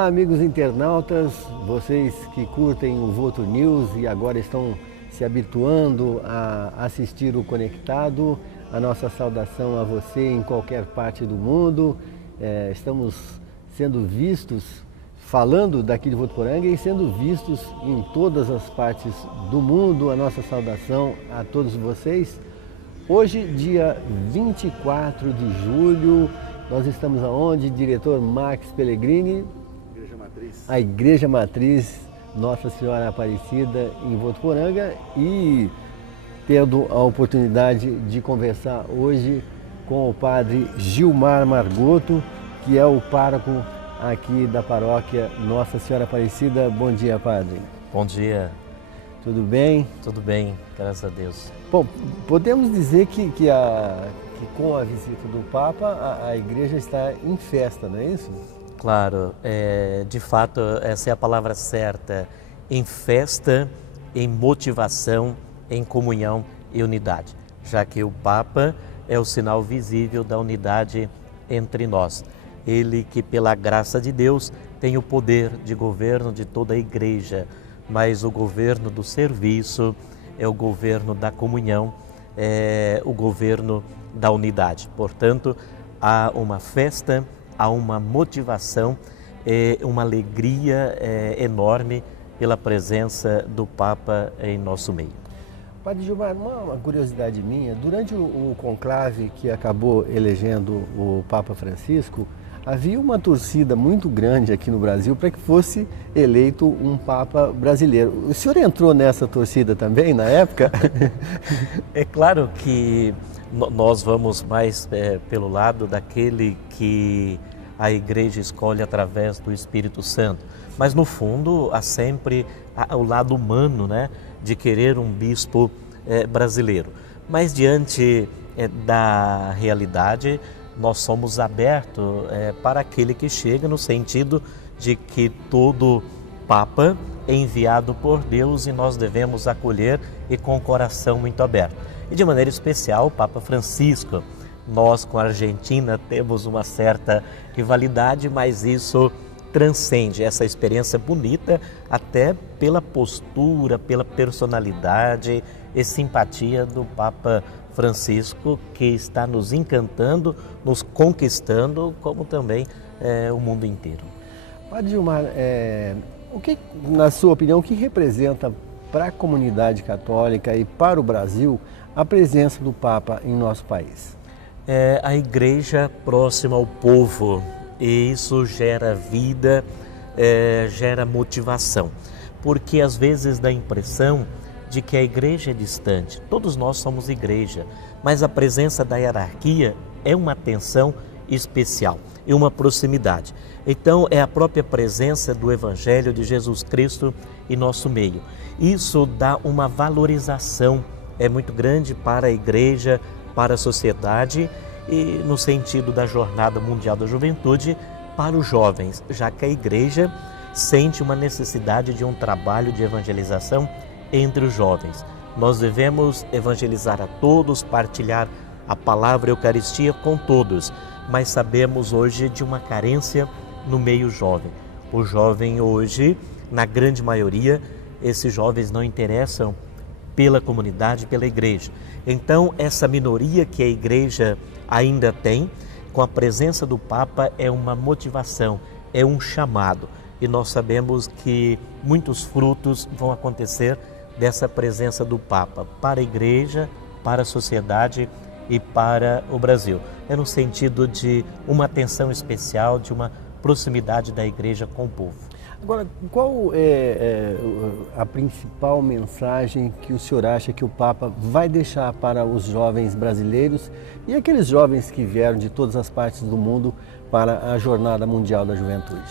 Olá, amigos internautas, vocês que curtem o Voto News e agora estão se habituando a assistir o Conectado, a nossa saudação a você em qualquer parte do mundo. Estamos sendo vistos, falando daqui de Votuporanga e sendo vistos em todas as partes do mundo. A nossa saudação a todos vocês. Hoje, dia 24 de julho, nós estamos aonde? Diretor Max Pellegrini. Igreja Matriz. A Igreja Matriz Nossa Senhora Aparecida em Votuporanga e tendo a oportunidade de conversar hoje com o padre Gilmar Margoto, que é o pároco aqui da paróquia Nossa Senhora Aparecida. Bom dia, padre. Bom dia. Tudo bem? Tudo bem, graças a Deus. Bom, podemos dizer que com a visita do Papa a Igreja está em festa, não é isso? Claro, de fato essa é a palavra certa, em festa, em motivação, em comunhão e unidade, já que o Papa é o sinal visível da unidade entre nós. Ele que pela graça de Deus tem o poder de governo de toda a Igreja, mas o governo do serviço é o governo da comunhão, é o governo da unidade. Portanto, há uma festa, há uma motivação, uma alegria enorme pela presença do Papa em nosso meio. Padre Gilmar, uma curiosidade minha, durante o conclave que acabou elegendo o Papa Francisco, havia uma torcida muito grande aqui no Brasil para que fosse eleito um Papa brasileiro. O senhor entrou nessa torcida também na época? É claro que nós vamos mais pelo lado daquele que a Igreja escolhe através do Espírito Santo. Mas no fundo há sempre o lado humano, né, de querer um bispo brasileiro. Mas diante da realidade, nós somos abertos para aquele que chega, no sentido de que todo Papa é enviado por Deus e nós devemos acolher e com o coração muito aberto. E de maneira especial o Papa Francisco. Nós com a Argentina temos uma certa rivalidade, mas isso transcende essa experiência bonita até pela postura, pela personalidade e simpatia do Papa Francisco, que está nos encantando, nos conquistando, como também o mundo inteiro. Padre Gilmar, na sua opinião, o que representa para a comunidade católica e para o Brasil a presença do Papa em nosso país? A Igreja próxima ao povo, e isso gera vida, gera motivação, porque às vezes dá a impressão de que a Igreja é distante. Todos nós somos Igreja, mas a presença da hierarquia é uma atenção especial e uma proximidade. Então é a própria presença do Evangelho de Jesus Cristo em nosso meio. Isso dá uma valorização muito grande para a Igreja, para a sociedade e no sentido da Jornada Mundial da Juventude para os jovens, já que a Igreja sente uma necessidade de um trabalho de evangelização entre os jovens. Nós devemos evangelizar a todos, partilhar a palavra Eucaristia com todos, mas sabemos hoje de uma carência no meio jovem. O jovem hoje, na grande maioria, esses jovens não interessam pela comunidade, pela Igreja. Então, essa minoria que a Igreja ainda tem, com a presença do Papa, é uma motivação, é um chamado. E nós sabemos que muitos frutos vão acontecer dessa presença do Papa para a Igreja, para a sociedade e para o Brasil. É no sentido de uma atenção especial, de uma proximidade da Igreja com o povo. Agora, qual é a principal mensagem que o senhor acha que o Papa vai deixar para os jovens brasileiros e aqueles jovens que vieram de todas as partes do mundo para a Jornada Mundial da Juventude?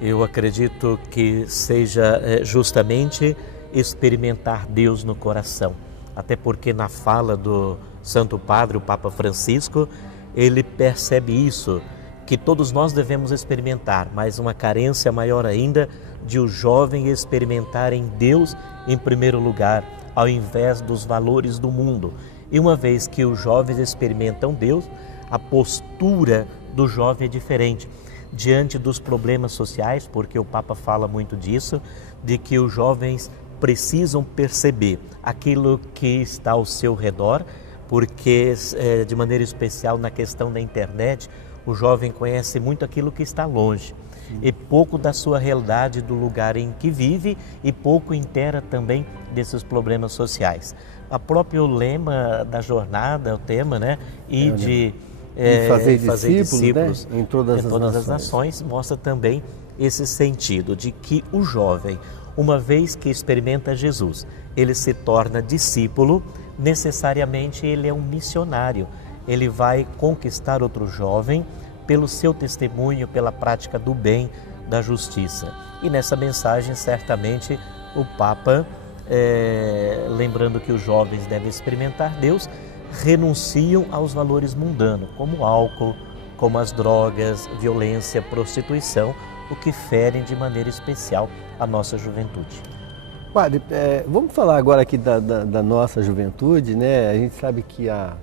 Eu acredito que seja justamente experimentar Deus no coração. Até porque na fala do Santo Padre, o Papa Francisco, ele percebe isso, que todos nós devemos experimentar, mas uma carência maior ainda de o jovem experimentar em Deus em primeiro lugar, ao invés dos valores do mundo. E uma vez que os jovens experimentam Deus, a postura do jovem é diferente. diante dos problemas sociais, porque o Papa fala muito disso, de que os jovens precisam perceber aquilo que está ao seu redor, porque de maneira especial na questão da internet, o jovem conhece muito aquilo que está longe. Sim. E pouco da sua realidade, do lugar em que vive, e pouco inteira também desses problemas sociais. A próprio lema da jornada, o tema, né? De fazer discípulos, né? em todas as nações, mostra também esse sentido de que o jovem, uma vez que experimenta Jesus, ele se torna discípulo, necessariamente ele é um missionário. Ele vai conquistar outro jovem pelo seu testemunho, pela prática do bem, da justiça. E nessa mensagem, certamente, o Papa, lembrando que os jovens devem experimentar Deus, renunciam aos valores mundanos, como o álcool, como as drogas, violência, prostituição, o que ferem de maneira especial a nossa juventude. Padre, vamos falar agora aqui da nossa juventude, né? A gente sabe que a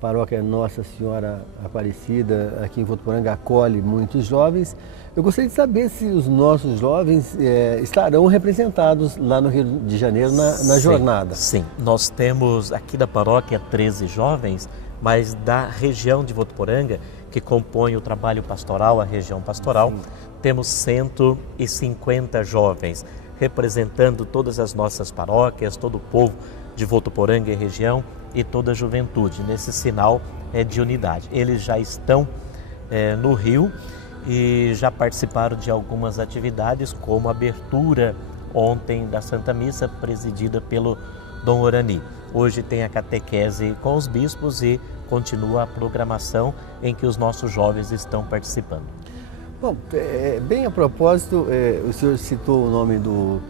paróquia Nossa Senhora Aparecida, aqui em Votuporanga, acolhe muitos jovens. Eu gostaria de saber se os nossos jovens estarão representados lá no Rio de Janeiro na jornada. Sim, nós temos aqui da paróquia 13 jovens, mas da região de Votuporanga, que compõe o trabalho pastoral, a região pastoral, sim, temos 150 jovens, representando todas as nossas paróquias, todo o povo de Votuporanga e região e toda a juventude, nesse sinal de unidade. Eles já estão no Rio e já participaram de algumas atividades, como a abertura ontem da Santa Missa, presidida pelo Dom Orani. Hoje tem a catequese com os bispos e continua a programação em que os nossos jovens estão participando. Bom, bem a propósito, o senhor citou o nome do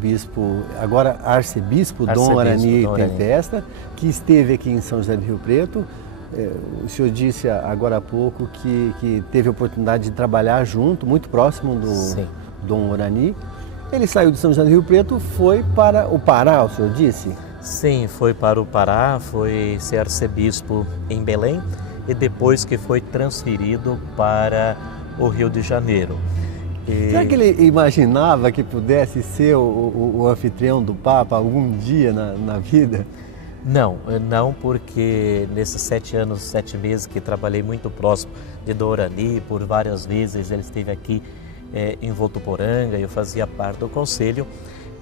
bispo, agora arcebispo, Dom Orani Tempesta, que esteve aqui em São José do Rio Preto. O senhor disse agora há pouco que teve a oportunidade de trabalhar junto, muito próximo do Sim. Dom Orani. Ele saiu de São José do Rio Preto, foi para o Pará, o senhor disse? Sim, foi para o Pará, foi ser arcebispo em Belém e depois que foi transferido para o Rio de Janeiro. Será que ele imaginava que pudesse ser o anfitrião do Papa algum dia na vida? Não, porque nesses 7 anos, 7 meses que trabalhei muito próximo de Dom Orani, por várias vezes ele esteve aqui em Votuporanga, eu fazia parte do conselho,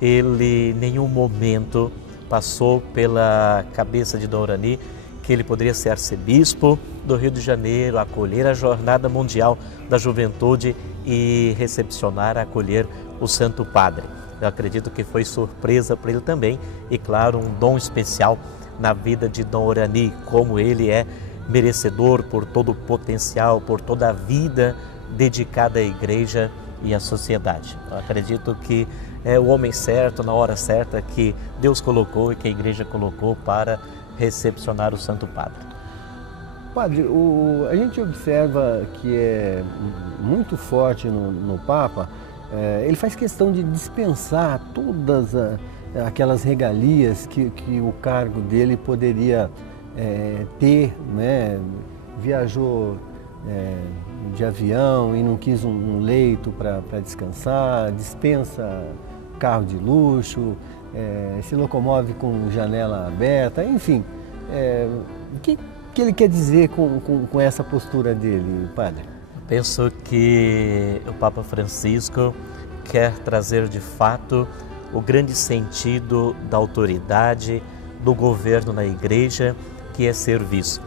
ele em nenhum momento passou pela cabeça de Dom Orani que ele poderia ser arcebispo do Rio de Janeiro, acolher a Jornada Mundial da Juventude e recepcionar, acolher o Santo Padre. Eu acredito que foi surpresa para ele também e, claro, um dom especial na vida de Dom Orani, como ele é merecedor por todo o potencial, por toda a vida dedicada à Igreja e à sociedade. Eu acredito que é o homem certo, na hora certa, que Deus colocou e que a Igreja colocou para recepcionar o Santo Padre. Padre, a gente observa que é muito forte no Papa, ele faz questão de dispensar todas aquelas regalias que o cargo dele poderia ter, né? Viajou de avião e não quis um leito para descansar, dispensa carro de luxo, se locomove com janela aberta, enfim. O que ele quer dizer com essa postura dele, padre? Eu penso que o Papa Francisco quer trazer de fato o grande sentido da autoridade, do governo na Igreja, que é serviço.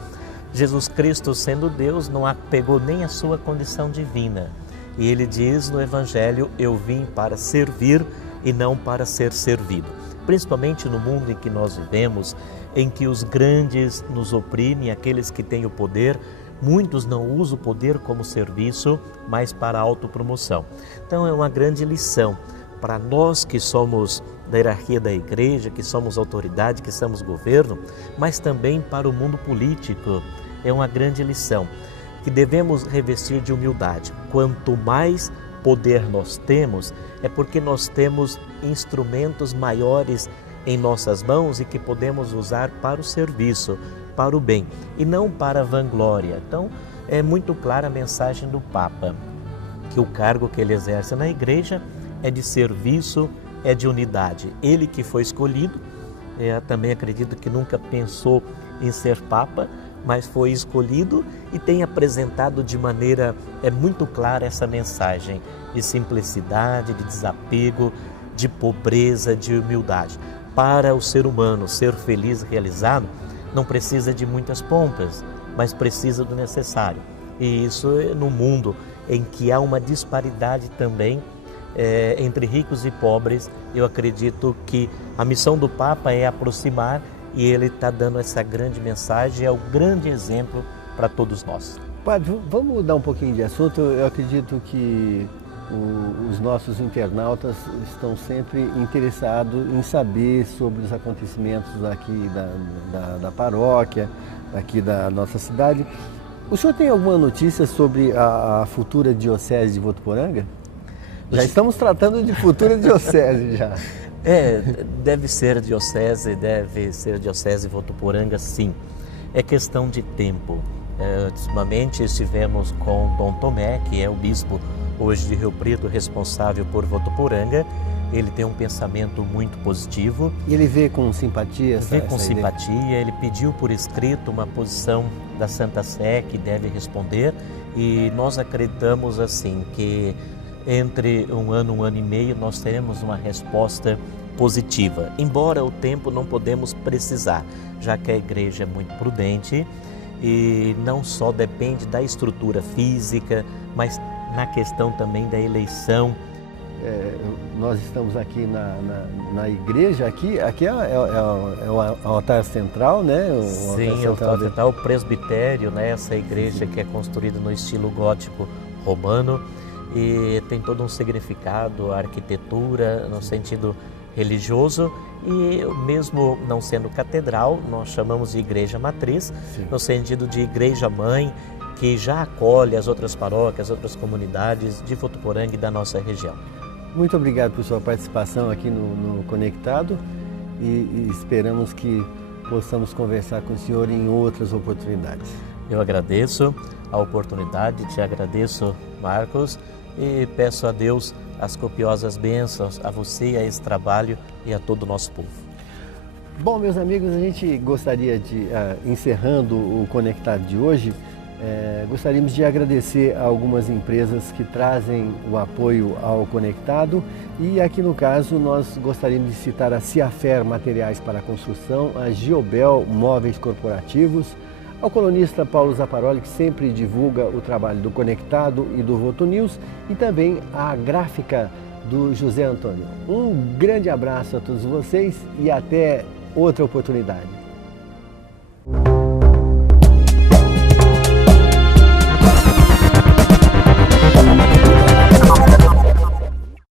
Jesus Cristo, sendo Deus, não apegou nem a sua condição divina. E ele diz no Evangelho: eu vim para servir e não para ser servido. Principalmente no mundo em que nós vivemos, em que os grandes nos oprimem, aqueles que têm o poder, muitos não usam o poder como serviço, mas para a autopromoção. Então é uma grande lição para nós que somos da hierarquia da Igreja, que somos autoridade, que somos governo, mas também para o mundo político. É uma grande lição que devemos revestir de humildade. Quanto mais poder nós temos, é porque nós temos instrumentos maiores em nossas mãos e que podemos usar para o serviço, para o bem, e não para a vanglória. Então, é muito clara a mensagem do Papa, que o cargo que ele exerce na igreja é de serviço, é de unidade. Ele que foi escolhido, também acredito que nunca pensou em ser Papa, mas foi escolhido e tem apresentado de maneira muito clara essa mensagem de simplicidade, de desapego, de pobreza, de humildade. Para o ser humano ser feliz e realizado, não precisa de muitas pompas, mas precisa do necessário. E isso no mundo em que há uma disparidade também entre ricos e pobres, eu acredito que a missão do Papa é aproximar, e ele está dando essa grande mensagem, é o grande exemplo para todos nós. Padre, vamos mudar um pouquinho de assunto. Eu acredito que os nossos internautas estão sempre interessados em saber sobre os acontecimentos aqui da paróquia, aqui da nossa cidade. O senhor tem alguma notícia sobre a futura diocese de Votuporanga? Já estamos tratando de futura diocese já. Deve ser diocese de Votuporanga, sim. É questão de tempo. Ultimamente estivemos com Dom Tomé, que é o bispo hoje de Rio Preto, responsável por Votuporanga. Ele tem um pensamento muito positivo. E ele vê com simpatia essa simpatia, ideia? Ele pediu por escrito uma posição da Santa Sé que deve responder, e nós acreditamos assim que entre um ano e meio nós teremos uma resposta positiva. Embora o tempo não podemos precisar, já que a igreja é muito prudente e não só depende da estrutura física, mas na questão também da eleição. Nós estamos aqui na igreja, aqui é o altar central, né? Sim, o altar central, o presbitério, né? Essa igreja que é construída no estilo gótico romano e tem todo um significado, a arquitetura no sentido religioso, e mesmo não sendo catedral, nós chamamos de igreja matriz, sim, no sentido de igreja mãe, que já acolhe as outras paróquias, as outras comunidades de Votuporanga e da nossa região. Muito obrigado por sua participação aqui no Conectado e esperamos que possamos conversar com o senhor em outras oportunidades. Eu agradeço a oportunidade, te agradeço, Marcos, e peço a Deus as copiosas bênçãos a você, a esse trabalho e a todo o nosso povo. Bom, meus amigos, a gente gostaria de, encerrando o Conectado de hoje, gostaríamos de agradecer a algumas empresas que trazem o apoio ao Conectado, e aqui no caso nós gostaríamos de citar a Ciafer Materiais para Construção, a Giobel Móveis Corporativos, ao colunista Paulo Zaparoli, que sempre divulga o trabalho do Conectado e do Voto News, e também a gráfica do José Antônio. Um grande abraço a todos vocês e até outra oportunidade.